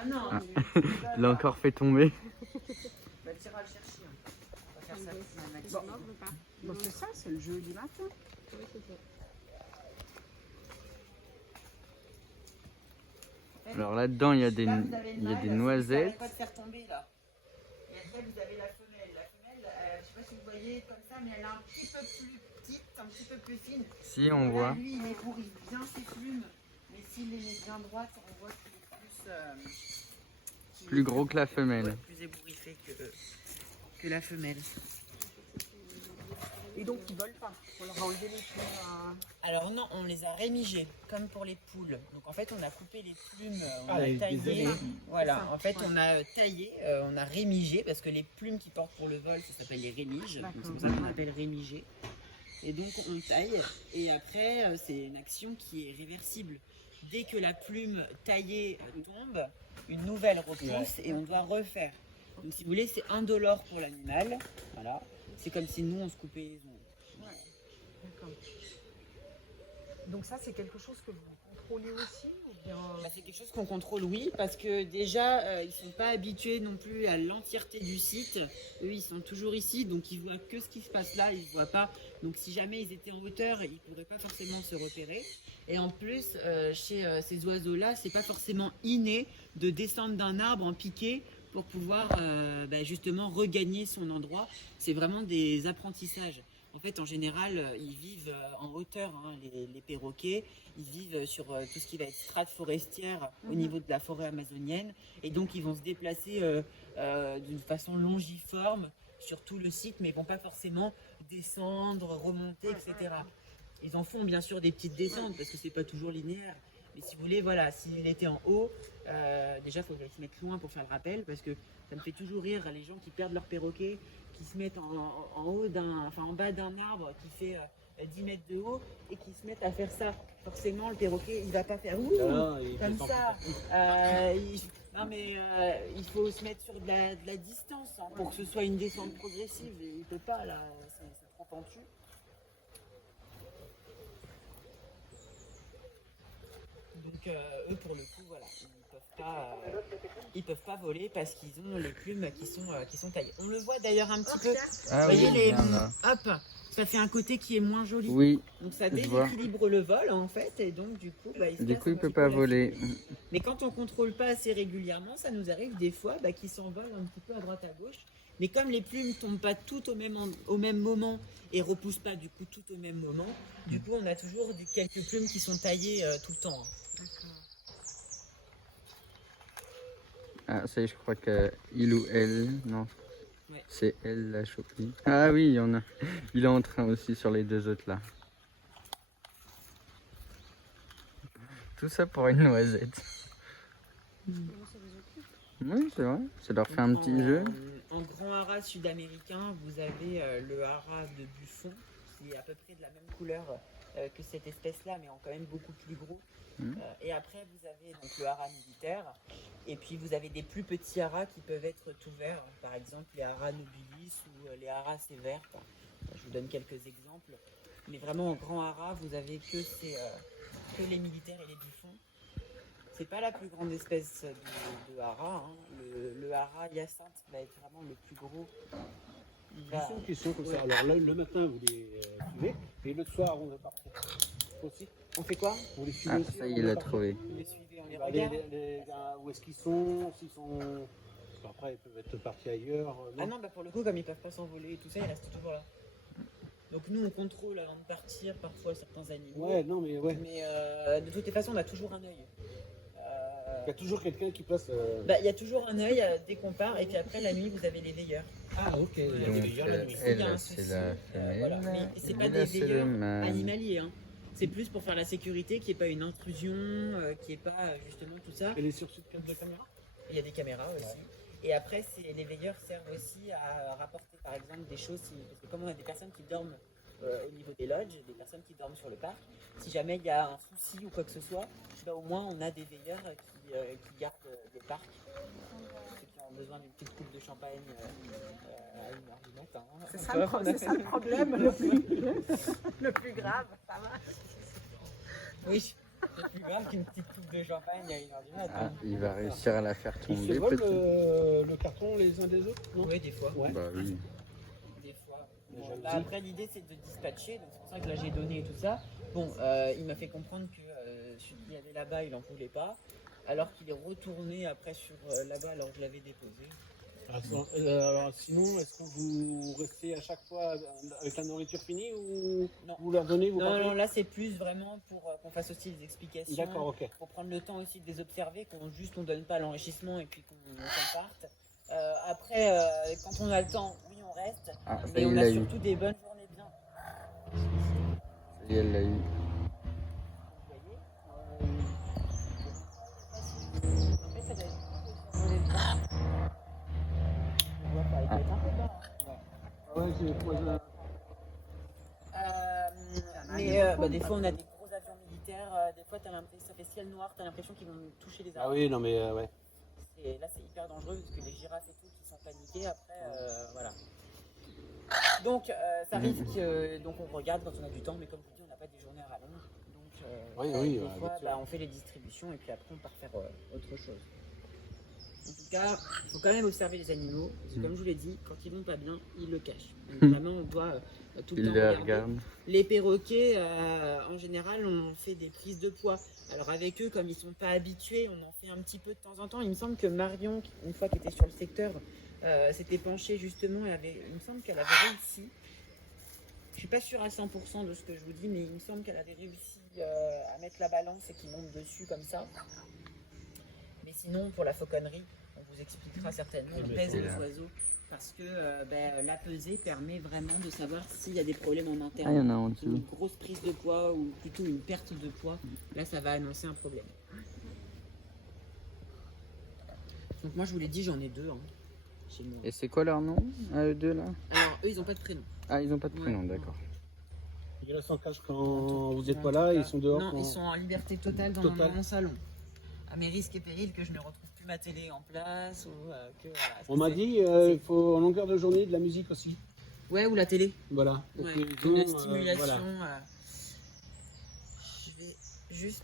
Ah non, Ah. mais Il a encore fait tomber. bah, tu iras le chercher. On va faire ça dans la matinée. Bon, c'est ça, c'est le jeu du matin. Oui, c'est ça. Alors là-dedans, il y a des, Là, vous avez le il y a mâle, des ça noisettes. arrête pas de faire tomber là. Et après, vous avez la femelle. La femelle, je sais pas si vous voyez comme ça, mais elle est un petit peu plus petite, un petit peu plus fine. Si, on Là, voit. lui, il ébouriffe bien ses plumes. Mais s'il les met bien droites, on voit qu'il est plus... qu'il Plus est gros que la femelle. ouais, plus ébouriffé que la femelle. Et donc, ils volent pas. On leur a enlevé les plumes à... Alors non, on les a rémigés, comme pour les poules. Donc en fait, on a coupé les plumes, on Ah, a les taillé. ailes. Voilà, ça, en fait, ouais. on a taillé, on a rémigé, parce que les plumes qui portent pour le vol, ça s'appelle les rémiges. Donc c'est pour ça qu'on appelle rémigé. Et donc on taille, et après, c'est une action qui est réversible. Dès que la plume taillée tombe, une nouvelle repousse et on doit refaire. Donc si vous voulez, c'est indolore pour l'animal. Voilà. C'est comme si nous, on se coupait les ongles. D'accord. Donc ça, c'est quelque chose que vous contrôlez aussi ou bien... Bah, c'est quelque chose qu'on contrôle, oui, parce que déjà, ils sont pas habitués non plus à l'entièreté du site. Eux, ils sont toujours ici, donc ils voient que ce qui se passe là, ils ne voient pas. Donc si jamais ils étaient en hauteur, ils ne pourraient pas forcément se repérer. Et en plus, chez ces oiseaux-là, c'est pas forcément inné de descendre d'un arbre en piqué pour pouvoir justement regagner son endroit. C'est vraiment des apprentissages. En fait, en général, ils vivent en hauteur, hein, les perroquets. Ils vivent sur tout ce qui va être strate forestière au niveau de la forêt amazonienne. Et donc, ils vont se déplacer d'une façon longiforme sur tout le site, mais ils vont pas forcément descendre, remonter, etc. Ils en font bien sûr des petites descentes parce que c'est pas toujours linéaire. Mais si vous voulez, voilà, s'il était en haut, déjà, il faudrait se mettre loin pour faire le rappel parce que ça me fait toujours rire les gens qui perdent leur perroquet, qui se mettent en bas d'un arbre qui fait 10 mètres de haut et qui se mettent à faire ça. Forcément, le perroquet, il va pas faire ouh, comme ça. Non, mais il faut se mettre sur de la distance hein, pour que ce soit une descente progressive. Et il peut pas, là, c'est trop pentu. Donc, eux, pour le coup, voilà, ils peuvent pas voler parce qu'ils ont les plumes qui sont taillées. On le voit d'ailleurs un petit peu. Ah Vous voyez, oui, les, il y en a. hop, ça fait un côté qui est moins joli. Oui, Donc ça je vois. déséquilibre le vol en fait et donc du coup il se Du casse coup, un il peut petit pas peu la voler. figure. Mais quand on contrôle pas assez régulièrement, ça nous arrive des fois qu'ils s'envolent un petit peu à droite à gauche. Mais comme les plumes tombent pas toutes au même moment et repoussent pas du coup toutes au même moment, du coup on a toujours quelques plumes qui sont taillées tout le temps. Hein. D'accord. Ah, ça y est, je crois que il ou elle, non, Ouais. c'est elle la chopée. Ah oui, il y en a. Il est en train aussi sur les deux autres là. Tout ça pour une noisette. Oui, c'est vrai. Ça leur fait un petit jeu. En grand haras sud-américain, vous avez le haras de Buffon, qui est à peu près de la même couleur que cette espèce-là, mais en quand même beaucoup plus gros. Et après, vous avez donc, le haras militaire, et puis vous avez des plus petits haras qui peuvent être tout verts, par exemple les haras nobilis ou les haras sévères. Je vous donne quelques exemples. Mais vraiment, en grand haras, vous avez que les militaires et les buffons. C'est pas la plus grande espèce de haras. Hein. Le haras hyacinthe va être vraiment le plus gros. Juste une question comme ça. Alors là, le matin, vous les suivez, et le soir, on va partir. Aussi. On fait quoi? Vous les suivez Ah, aussi ça y est, avant il de l'a partir. trouvé. Vous les suivez, on les Bah, regarde. où est-ce qu'ils sont, s'ils sont... Après, ils peuvent être partis ailleurs. Ah non, bah pour le coup, comme ils peuvent pas s'envoler et tout ça, ils restent toujours là. Donc nous, on contrôle avant de partir parfois certains animaux. Ouais, non, mais ouais. Mais de toutes les façons, on a toujours un œil. Il y a toujours quelqu'un qui passe... Bah, il y a toujours un œil dès qu'on part, et puis après la nuit, vous avez les veilleurs. Ah, ok. Il y a des Donc, veilleurs la nuit. Il y a un elle, souci, c'est la femelle. voilà. Mais c'est pas Et des là, c'est le veilleurs mâle. animaliers. Hein. C'est plus pour faire la sécurité, qu'il n'y ait pas une intrusion, qu'il n'y ait pas justement tout ça. Elle est sur ce de caméra. Il y a des caméras aussi. Et après, les veilleurs servent aussi à rapporter par exemple des choses, parce que comme on a des personnes qui dorment au niveau des lodges, des personnes qui dorment sur le parc, si jamais il y a un souci ou quoi que ce soit, bah, au moins on a des veilleurs qui gardent le parc. Ceux qui ont besoin d'une petite coupe de champagne à 1h du matin. C'est ça, le problème le plus grave. Ça va. Oui, C'est plus grave qu'une petite coupe de champagne à 1h du matin. Ah, il va réussir à la faire Ils tomber se volent peut-être. le carton les uns des autres, non? Oui, des fois. Ouais. Bah oui. Des fois. La Bon, jalousie. là, après, l'idée, c'est de dispatcher. Donc, c'est pour ça que là, j'ai donné et tout ça. Bon, il m'a fait comprendre que celui qui avait là-bas, il n'en voulait pas. Alors qu'il est retourné après sur là-bas, alors que je l'avais déposé. Alors, sinon, est-ce que vous restez à chaque fois avec la nourriture finie ou Non. vous leur donnez, vous Non, partez? non, là, c'est plus vraiment pour qu'on fasse aussi des explications. D'accord, ok. Pour prendre le temps aussi de les observer, qu'on juste on donne pas l'enrichissement et puis qu'on parte. Après, quand on a le temps, oui, on reste. Ah, ça y Mais est, on il a l'a eu. surtout des bonnes journées bien. Ça y est, elle l'a eu. Vous voyez en fait, ça doit être sur le temps. On voit pas, il doit être un peu bas. Ouais, c'est quoi ça? Mais des fois, on a des gros avions militaires. Des fois, ça fait ciel noir, tu as l'impression qu'ils vont toucher les Ah arbres. oui, non mais ouais. Et là, c'est hyper dangereux parce que les girafes et tout qui sont paniquées après, voilà. Donc, ça risque. Donc, on regarde quand on a du temps, mais comme je vous dis, on n'a pas des journées à rallonge. Donc, Oui, des bien fois, sûr. on fait les distributions et puis après, on part faire autre chose. En tout cas, il faut quand même observer les animaux. Parce que, comme je vous l'ai dit, quand ils vont pas bien, ils le cachent. Donc, vraiment, on doit tout le Il temps les regarder. regarde. Les perroquets, en général, on fait des prises de poids. Alors avec eux, comme ils sont pas habitués, on en fait un petit peu de temps en temps. Il me semble que Marion, une fois qu'elle était sur le secteur, s'était penchée justement. Il me semble qu'elle avait réussi. Je suis pas sûre à 100% de ce que je vous dis, mais il me semble qu'elle avait réussi à mettre la balance et qu'il monte dessus comme ça. Mais sinon, pour la fauconnerie, on vous expliquera certainement. On pèse les oiseaux. Parce que la pesée permet vraiment de savoir s'il y a des problèmes en interne. Ah, il y en a en dessous. Une grosse prise de poids ou plutôt une perte de poids, là ça va annoncer un problème. Donc moi je vous l'ai dit, j'en ai deux chez moi. Et c'est quoi leur nom, à eux deux là? Alors eux ils n'ont pas de prénom. Ah, ils ont pas de prénom, Ouais. d'accord. Ils restent en cage quand vous n'êtes pas là, ils sont dehors. Non, quand- ils sont en liberté totale dans Totale. mon salon. À mes risques et périls que je ne retrouve plus ma télé en place ou que voilà. On m'a dit il faut en longueur de journée de la musique aussi. Ouais, ou la télé. Voilà. Parce Ouais, que de ils ont, la stimulation. voilà. Je vais juste